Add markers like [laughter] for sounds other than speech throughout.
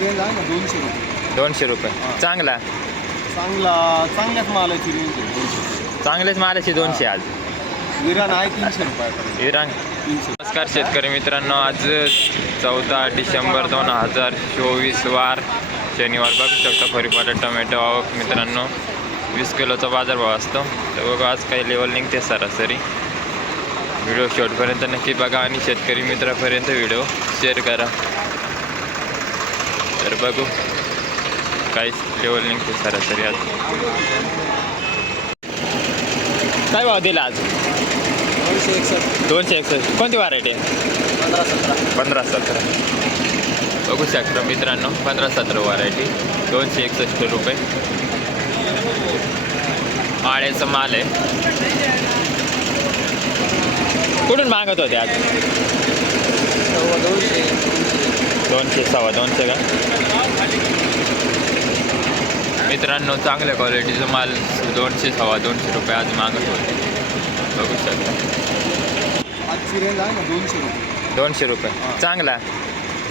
Range आहे ना दोनशे रुपये. दोनशे रुपये. चांगला. चांगला चांगल्याच मालाची रेंज आहे दोनशे. चांगलेच मालाची दोनशे आज. विरान आहे तीनशे रुपयापर्यंत. विरांग तीनशे. नमस्कार शेतकरी मित्रांनो आज चौदा डिसेंबर दोन हजार चोवीस वार शनिवार. बघू शकता फरीपाटा टोमॅटो आवक मित्रांनो. वीस किलोचा बाजारभाव असतो. तर बघू आज काही लेवल निघते सरासरी. व्हिडिओ शेवटपर्यंत नक्की बघा आणि शेतकरी मित्रापर्यंत व्हिडिओ शेअर करा. तर बघू. काय लेवल निघते सरासरी आज. काय भाव दिला आज? दोनशे एकसष्ट. दोनशे एकसष्ट. कोणती व्हरायटी आहे? पंधरा सतरा. पंधरा सतरा. बघू शकता मित्रांनो पंधरा सतरा व्हरायटी दोनशे एकसष्ट रुपये. आळ्याचा माल आहे. कुठून मागत होते आज? दोनशे. दोनशे सव्वा दोनशे का? मित्रांनो चांगल्या क्वालिटीचा माल दोनशे सव्वा दोनशे रुपये आज मागत होते. बघू शकता. आजची रेंज आहे ना दोनशे रुपये. दोनशे रुपये. चांगला?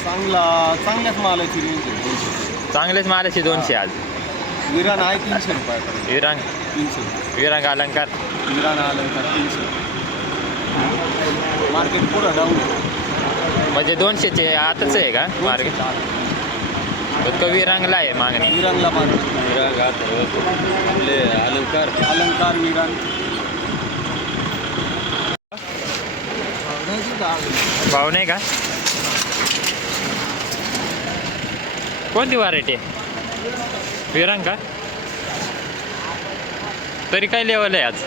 चांगला चांगल्याच मालाची रेंज आहे दोनशे. चांगलेच मालाची दोनशे आज. विरान आहे तीनशे रुपयापर्यंत विरांग तीनशे. रुपये विरांग अलंकार? विरान आलं तर तीनशे. मार्केट पुढं डाऊन आहे. म्हणजे दोनशेचे आताच आहे का मार्केट फक्त विरांगला आहे मागणी. विरानला मार्केट अलंकार. अलंकार विरान भाव नाही का? कोणती व्हरायटी विरांग का? तरी काय लेवल आहे आज?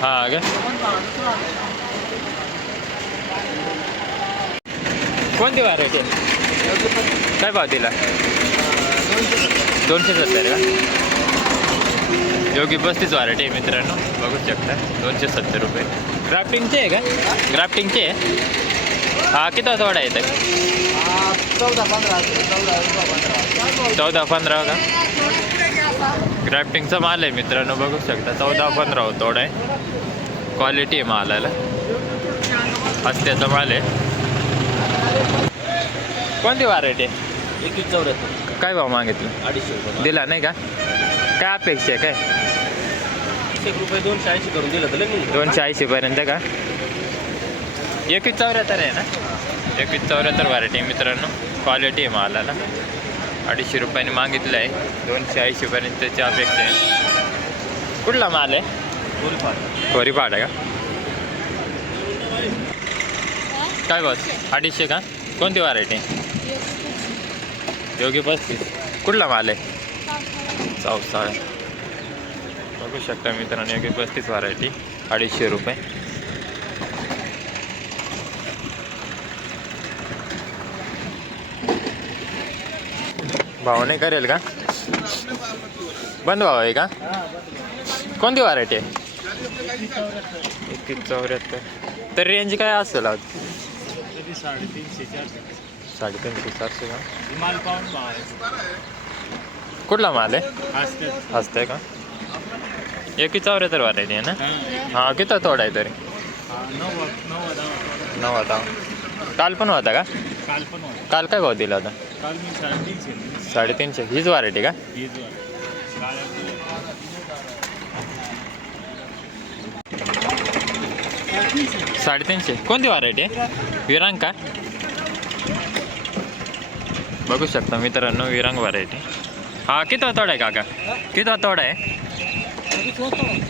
हा का? कोणती व्हरायटी काय भाव दिला? दोनशे सत्तर का? योगी पस्तीस व्हरायटी आहे मित्रांनो. बघू शकता. दोनशे सत्तर रुपये. ग्राफ्टिंगचे आहे का? ग्राफ्टिंगचे आहे. हा किती थोडा येतं चौदा पंधरा चौदा पंधरा चौदा पंधरा का? ग्राफ्टिंगचा माल आहे मित्रांनो बघू शकता. चौदा पंधरा हो थोडा आहे. क्वालिटी आहे मालाला. हस्त्याचा माल आहे. कोणती व्हरायटी आहे एकवीस चौऱ्याहत्तर. काय भाव मागितलं? अडीचशे रुपये दिला नाही का? काय अपेक्षा आहे काय? एक रुपये दोनशे ऐंशी करून दिलं तर लगेच दोनशे ऐंशीपर्यंत का? एकवीस चौऱ्याहत्तर आहे ना? एकवीस चौऱ्याहत्तर व्हरायटी मित्रांनो. क्वालिटी आहे मालाला. अडीचशे रुपयाने मागितलं आहे दोनशे ऐंशीपर्यंतची अपेक्षा आहे. कुठला माल आहे? कोरीपाड आहे का? काय बस अडीचशे का? कोणती व्हरायटी योगी पस्तीस. कुठला माल आहे? चौसाळा. बघू शकता मित्रांनो योगी पस्तीस व्हरायटी अडीचशे रुपये. भाव नाही करेल का? बंद भाव आहे का? कोणती व्हरायटी आहे? एकतीस चौऱ्याहत्तर. तर रेंज काय असेल आज? साडेतीनशे चारशे. साडेतीनशे चारशे का? माल पाहून कुठला माल आहे? असतंय का? एकवीस चौऱ्याहत्तर व्हरायटी आहे ना? हां. किती थोडा आहे तरी? नव्वद नव्वद नव्वद हा. काल पण होता का? काल पण होतं. काल काय भाव दिला होता? काल मी साडेतीनशे साडेतीनशे. हीच व्हरायटी का? ही जो साडेतीनशे. कोणती व्हरायटी आहे? विरांग का बघू शकता मित्रांनो विरांग व्हरायटी हा किती तोडा आहे काका? किती तोडा आहे?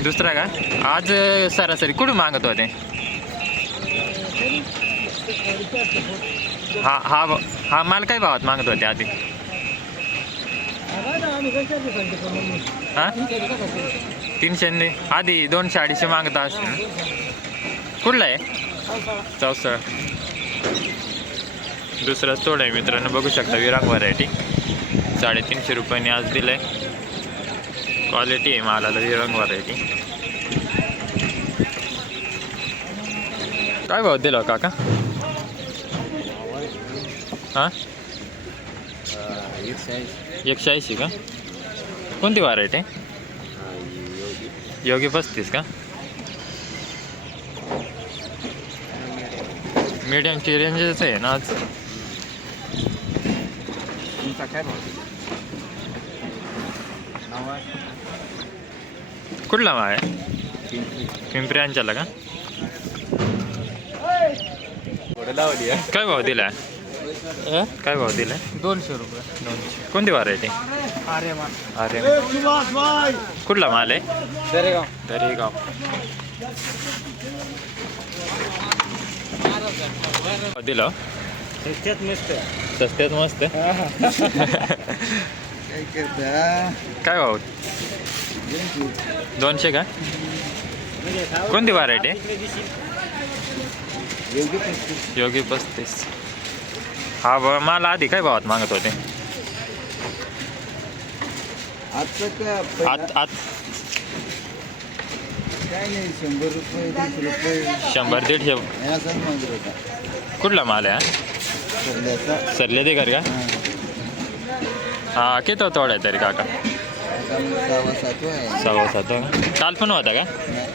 दुसरा का? आज सरासरी कुठून मागत होते? हा हा हा माल काय भावात मागत होते आधी? हा? तीनशे आधी दोनशे अडीचशे मागत असतील. कुठला आहे? चौसष्ट. दुसरा तोड आहे मित्रांनो बघू शकता विरांग व्हरायटी साडेतीनशे रुपयांनी आज दिलं आहे क्वालिटी आहे मालाला विरांग व्हरायटी काय भाव दिला काका? हां? एकशे ऐंशी का? कोणती व्हरायटी योगी पस्तीस का? मीडियमची रेंजच आहे ना आज. तुमचा काय भाव? कुठला माळ आहे? पिंपरी. अंचाला का? काय भाव दिलाय काय भाव दिलाय दोनशे रुपये. दोनशे. कोणती व्हरायटी अरे मान अरे कुठला माल आहे? दरेगाव. दरेगाव. दिलं? त्याच्यात मस्त. सस्त्यात मस्त? [laughs] काय भाव दोनशे का? कोणती व्हरायटी योगी पस्तीस. हा ब माल आधी काय भावात मागत होते? आत काय नाही शंभर रुपये दीडशे. रुपये शंभर दीडशे मागत होता कुठला माल आहे सध्याचा सरले ते कर का? हा किती होता आहे तरी काका? आता मग सहावा सातवा आहे. सव्वा सात काल पण होता का? नाही.